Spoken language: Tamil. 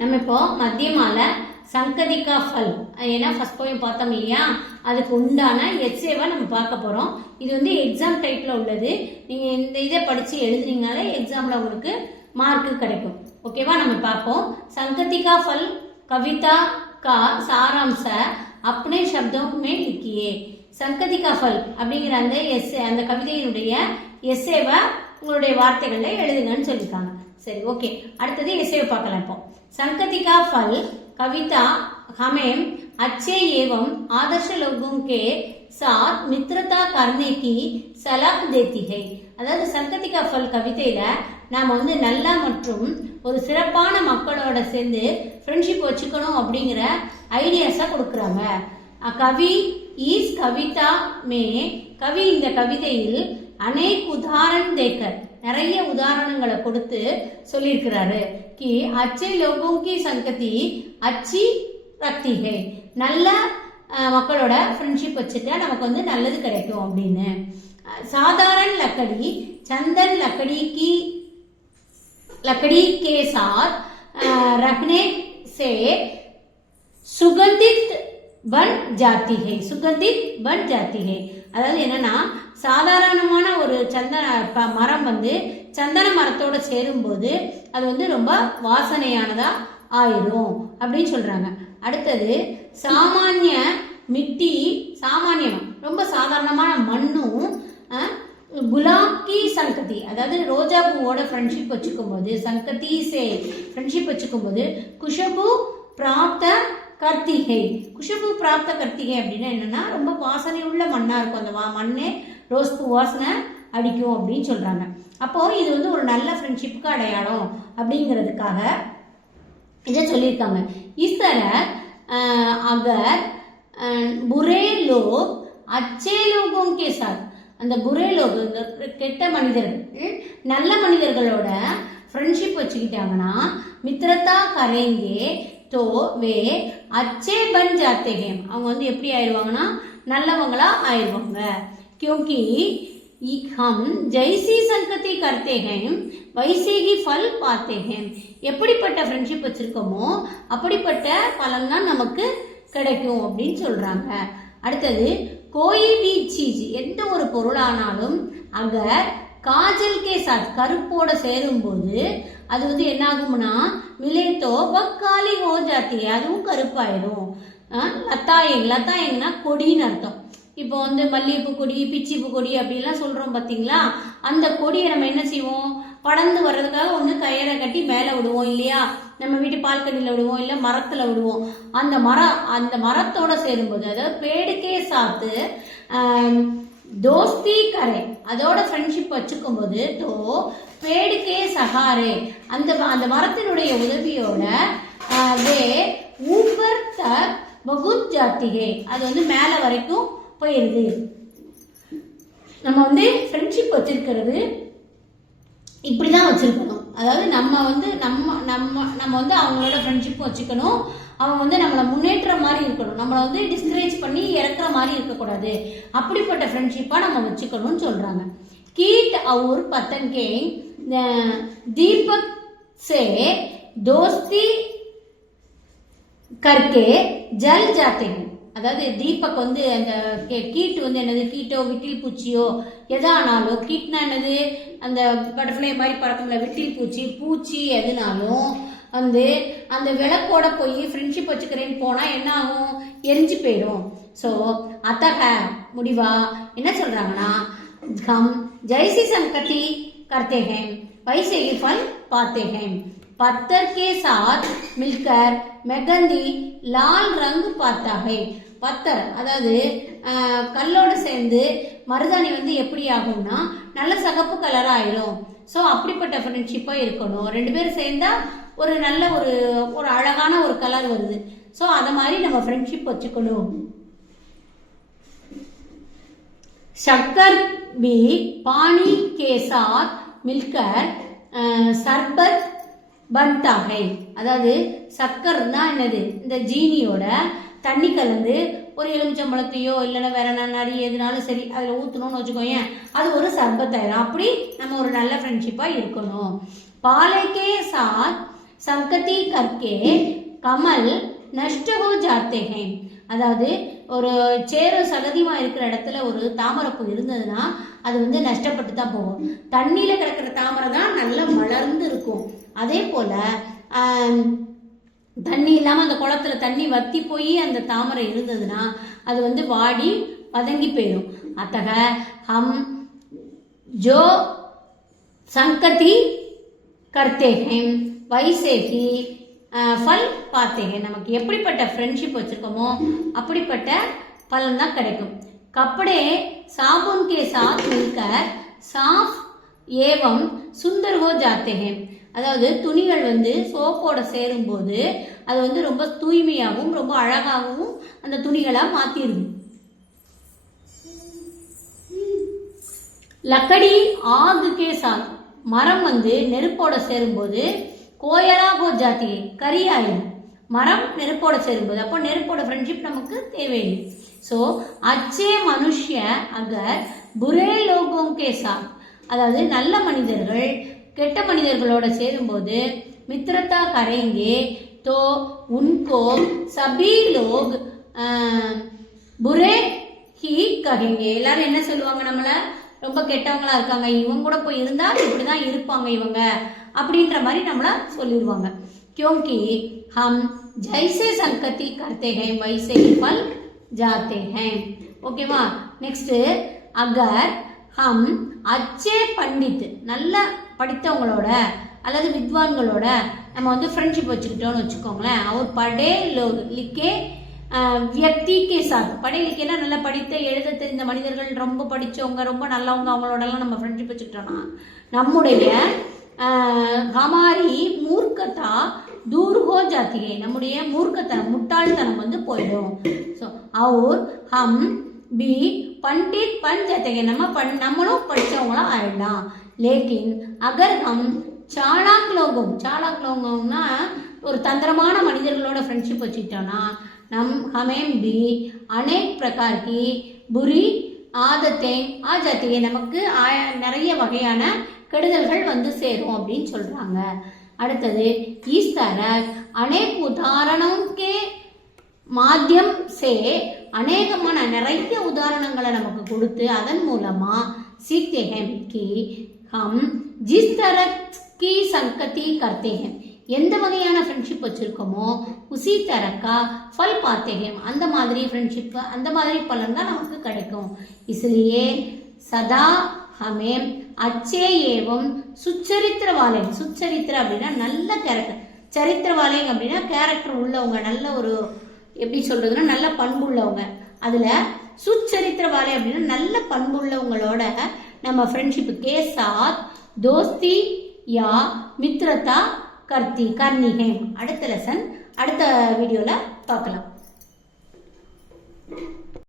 நம்ம இப்போ மத்தியமால சங்கதிகா ஃபல் ஏன்னா ஃபர்ஸ்ட் போய் பார்த்தோம் இல்லையா, அதுக்கு உண்டான எஸ்ஏவை நம்ம பார்க்க போறோம். இது வந்து எக்ஸாம் டைப்ல உள்ளது. நீங்க இந்த இதை படிச்சு எழுதுனீங்கனாலே எக்ஸாம்ல உங்களுக்கு மார்க்கு கிடைக்கும். ஓகேவா? நம்ம பார்ப்போம். संगतिका फल कविता का सारांश अपने शब्दों में लिखिए. संगतिका फल அப்படிங்கிற அந்த எஸ்ஏ, அந்த கவிதையினுடைய எஸ்ஏவை உங்களுடைய வார்த்தைகள்ல எழுதுங்கன்னு சொல்லியிருக்காங்க. சரி, ஓகே. அடுத்தது எஸ்ஏவை பார்க்கலாம். இப்போ संगतिका फल कविता हमें अच्छे एवं आदर्श लोगों के साथ मित्रता करने की सलाह देती है. அதாவது संगतिका फल கவிதையில நாம வந்து நல்ல மற்றும் ஒரு சிறப்பான மக்களோட சேர்ந்து ஃப்ரெண்ட்ஷிப் வச்சுக்கணும் அப்படிங்கிற ஐடியாஸா கொடுக்குறாங்க. கவி ஈஸ் கவிதா மே, கவி இந்த கவிதையில் அநேக உதாரணம் தேக்கர், நிறைய உதாரணங்களை கொடுத்து சொல்லியிருக்கிறாரு. கி அச்சே லோகோं की संगति अच्छी रखती है, நல்ல மக்களோட ஃப்ரெண்ட்ஷிப் வச்சுட்டா நமக்கு வந்து நல்லது கிடைக்கும் அப்படின்னு. साधारण लकड़ी चंदन लकड़ी के साथ रखने से सुगंधित बन जाती है, सुगंधित बन जाती है. அதாவது என்னன்னா, சாதாரணமான ஒரு சந்தன மரம் வந்து சந்தன மரத்தோட சேரும்போது அது வந்து ரொம்ப வாசனையானதா ஆயிரும் அப்படின்னு சொல்றாங்க. அடுத்தது சாமானிய மிட்டி, சாமானியம் ரொம்ப சாதாரணமான மண்ணும் குலாப் கி சங்கதி, அதாவது ரோஜா பூவோட ஃப்ரெண்ட்ஷிப் வச்சுக்கும் போது, சங்கதி சே ஃப்ரெண்ட்ஷிப் வச்சுக்கும் போது குஷபு பிராப்த கர்த்திகை, குஷபு பிராப்த கர்த்திகை அப்படின்னா என்னன்னா, ரொம்ப வாசனை உள்ள மண்ணா இருக்கும். அந்த மண்ணே ரோஸ் பூ வாசனை அடிக்கும் அப்படின்னு சொல்றாங்க. அப்போ இது வந்து ஒரு நல்ல ஃப்ரெண்ட்ஷிப்புக்கு அடையாளம் அப்படிங்கிறதுக்காக இதை சொல்லியிருக்காங்க. இஸ் तरह अगर बुरे लोग अच्छे लोगों के साथ, அந்த புரே லோக் கெட்ட மனிதர்கள் நல்ல மனிதர்களோட ஃப்ரெண்ட்ஷிப் வச்சுக்கிட்டாங்கன்னா மித்ரதா கரேங்கே தோ வே அச்சே பன் ஜாத்தே ஹே, அவங்க வந்து எப்படி ஆயிடுவாங்கன்னா நல்லவங்களா ஆயிடுவாங்க. क्योंकि हम जैसी संगति करते हैं वैसे ही फल पाते हैं, எப்படிப்பட்ட ஃப்ரெண்ட்ஷிப் வச்சிருக்கோமோ அப்படிப்பட்ட பலன் தான் நமக்கு கிடைக்கும் அப்படின்னு சொல்றாங்க. அடுத்தது கோயி பி சீஸ், எந்த ஒரு பொருளானாலும் அங்க காஜல் கே சாத், கருப்போட சேரும் போது அது வந்து என்ன ஆகும்னா மிலேத்தோ வக்காலி ஹோ ஜாத்தி, அதுவும் கருப்பாயிரும். லத்தாயங்னா கொடின்னு அர்த்தம். இப்போ வந்து மல்லிகைப்பூ கொடி, பிச்சிப்பூ கொடி அப்படிலாம் சொல்றோம் பாத்தீங்களா, அந்த கொடியை நம்ம என்ன செய்வோம், படர்ந்து வர்றதுக்காக ஒன்று கயிறை கட்டி மேலே விடுவோம் இல்லையா, நம்ம வீட்டு பால்கனியில் விடுவோம், இல்லை மரத்தில் விடுவோம். அந்த மரத்தோட சேரும்போது, அதாவது பேடுக்கே சாத்து தோஸ்தி கரை, அதோட ஃப்ரெண்ட்ஷிப் வச்சுக்கும் போது தோ பேடுக்கே சகாரே, அந்த மரத்தினுடைய உதவியோட வே ஊப்பர் தக் பகுத் ஜாத்திகே, அது வந்து மேலே வரைக்கும் போயிருது. நம்ம வந்து ஃப்ரெண்ட்ஷிப் வச்சிருக்கிறது இப்படிதான் வச்சிருக்கணும். அதாவது நம்ம வந்து நம்ம வந்து அவங்களோட ஃப்ரெண்ட்ஷிப் வச்சுக்கணும். அவங்க வந்து நம்மளை முன்னேற்ற மாதிரி இருக்கணும், நம்மளை வந்து டிஸ்கரேஜ் பண்ணி இறக்குற மாதிரி இருக்கக்கூடாது. அப்படிப்பட்ட ஃப்ரெண்ட்ஷிப்பா நம்ம வச்சுக்கணும்னு சொல்றாங்க. கீட் और पतंगे दीपक से दोस्ती करके जल जाते हैं, அதாவது தீபக் வந்து அந்த கீட் வந்து என்னது, கீட்டோ விட்டில் பூச்சியோ எதானாலும், கீட்னா என்னது அந்த பட்டர்ஃப்ளை மாதிரி பறக்கும்ல விட்டில் பூச்சி, பூச்சி எதுனாலும் வந்து அந்த விளக்கோட போய் ஃப்ரெண்ட்ஷிப் வச்சுக்கிறேன்னு போனா என்ன ஆகும், எரிஞ்சு போயிடும். ஸோ அத்தக முடிவா என்ன சொல்றாங்கன்னா, हम जैसी संगति करते हैं वैसे ही फल पाते हैं. पत्थर के साथ मिलकर मेहंदी लाल रंग पाता है. பத்தர் அதாவது கல்லோட சேர்ந்து மருதாணி வந்து எப்படி ஆகும்னா நல்ல சகப்பு கலரா ஆயிரும். ஸோ அப்படிப்பட்ட ஃப்ரெண்ட்ஷிப்பா இருக்கணும். ரெண்டு பேரும் சேர்ந்தா ஒரு நல்ல ஒரு அழகான ஒரு கலர் வருது. ஸோ அத மாதிரி நம்ம ஃப்ரெண்ட்ஷிப் வச்சுக்கணும். शक्कर भी पानी के साथ मिलकर शरबत बनता है. அதாவது சக்கர்னா என்னது, இந்த ஜீனியோட தண்ணி கலந்து ஒரு எலுமிச்சம்பழத்தையோ இல்லைன்னா வேற நரி எதுனாலும் சரி அதில் ஊற்றணும்னு வச்சுக்கோங்க, அது ஒரு சர்பத் ஆயிடும். அப்படி நம்ம ஒரு நல்ல ஃப்ரெண்ட்ஷிப்பா இருக்கணும். பாலைக்கே சாத் संगति करके कमल नष्ट हो जाते हैं. அதாவது ஒரு சேரும் சகதியுமா இருக்கிற இடத்துல ஒரு தாமரைப்பூ இருந்ததுன்னா அது வந்து நஷ்டப்பட்டு தான் போகும். தண்ணியில கிடக்கிற தாமரை தான் நல்லா மலர்ந்து இருக்கும். அதே போல தண்ணி இல்லாம அந்த குளத்துல தண்ணி வத்தி போய் அந்த தாமரை இருந்ததுன்னா அது வந்து வாடி பதங்கி போயிடும். அத்தக ஹம் ஜோ संगति करते हैं वैसे ही फल पाते हैं. நமக்கு எப்படிப்பட்ட ஃப்ரெண்ட்ஷிப் வச்சிருக்கோமோ அப்படிப்பட்ட பலன் தான் கிடைக்கும். कपड़े साबुन के साथ मिलकर साफ एवं सुंदर हो जाते हैं. அதாவது துணிகள் வந்து சோப்போட சேரும் போது அது வந்து ரொம்ப தூய்மையாகவும் ரொம்ப அழகாகவும் அந்த துணிகளா மாத்திருது. லக்கடி ஆகு கே சாத் மரம் வந்து நெருப்போட சேரும்போது கோயலா ஹோ ஜாத்தி கரியாயிடும். மரம் நெருப்போட சேரும்போது அப்போ நெருப்போட ஃப்ரெண்ட்ஷிப் நமக்கு தேவையில்லை. ஸோ அச்சே மனுஷ்ய அகர் புரே லோகோं के साथ அதாவது நல்ல மனிதர்கள் கெட்ட மனிதர்களோட சேரும்போது மித்ரதா கरेंगे तो उनको सभी लोग बुरे ही कहेंगे. எல்லாரும் என்ன சொல்லுவாங்க, நம்மள ரொம்ப கெட்டவங்களா இருக்காங்க, இவங்க கூட போய் இருந்தா இப்படிதான் இருப்பாங்க இவங்க அப்படின்ற மாதிரி நம்மள சொல்லிடுவாங்க. क्योंकि हम जैसे संगति करते हैं वैसे ही फल जाते हैं. ஓகேவா? நெக்ஸ்ட் அகர் ஹம் அச்சே பண்டித் நல்ல படித்தவங்களோட அல்லது வித்வான்களோட நம்ம வந்து ஃப்ரெண்ட்ஷிப் வச்சுக்கிட்டோம்னு வச்சுக்கோங்களேன். அவர் படே லிக்கே வியக்தி கே சாத் படே லிக்கேனா நல்லா படித்த எழுத தெரிந்த மனிதர்கள், ரொம்ப படித்தவங்க, ரொம்ப நல்லவங்க, அவங்களோடலாம் நம்ம ஃப்ரெண்ட்ஷிப் வச்சுக்கிட்டோம்னா நம்முடைய ஹமாரி மூர்க்கத்தா தூர் ஹோ ஜாத்தி ஹை. நம்முடைய மூர்க்கத்தனம் முட்டாள்தனம் வந்து போயிடும். ஸோ அவர் ஹம் பி பண்டித் பன் ஜாத்தி ஹை நம்மளும் படித்தவங்களாம் ஆயிடலாம். லேக்கின் அகர் ஹம் சாலாக் லோகம்னா ஒரு தந்திரமான மனிதர்களோட ஃப்ரெண்ட்ஷிப் வச்சுக்கிட்டோம்னா हमें भी अनेक प्रकार की बुरी आदतें आ जाती है. நமக்கு நிறைய வகையான கெடுதல்கள் வந்து சேரும் அப்படின்னு சொல்றாங்க. அடுத்தது इस तरह अनेक उदाहरणों के माध्यम से अनेकமான நிறைய உதாரணங்களை நமக்கு கொடுத்து அதன் மூலமா सीखते हैं कि हम जिस तरह की संगति करते हैं எந்த வகையான ஃப்ரெண்ட்ஷிப் வச்சிருக்கோமோ உசி தரக்கா ஃபல் பாத்தேகம் அந்த மாதிரி ஃப்ரெண்ட்ஷிப் அந்த மாதிரி பலன் தான் நமக்கு கிடைக்கும். इसलिए सदा हमें अच्छे एवं सुचरित्र वाले सुचरित्र அப்படின்னா நல்ல கேரக்டர், சரித்திரவாலை அப்படின்னா கேரக்டர் உள்ளவங்க, நல்ல ஒரு எப்படி சொல்றதுன்னா நல்ல பண்பு உள்ளவங்க. அதுல சுச்சரித்திரவாலை அப்படின்னா நல்ல பண்பு உள்ளவங்களோட நம்ம ஃப்ரெண்ட்ஷிப் கே சாத் தோஸ்தி யா மித்ரதா करनी है. அடுத்த லெசன் அடுத்த வீடியோல பார்க்கலாம்.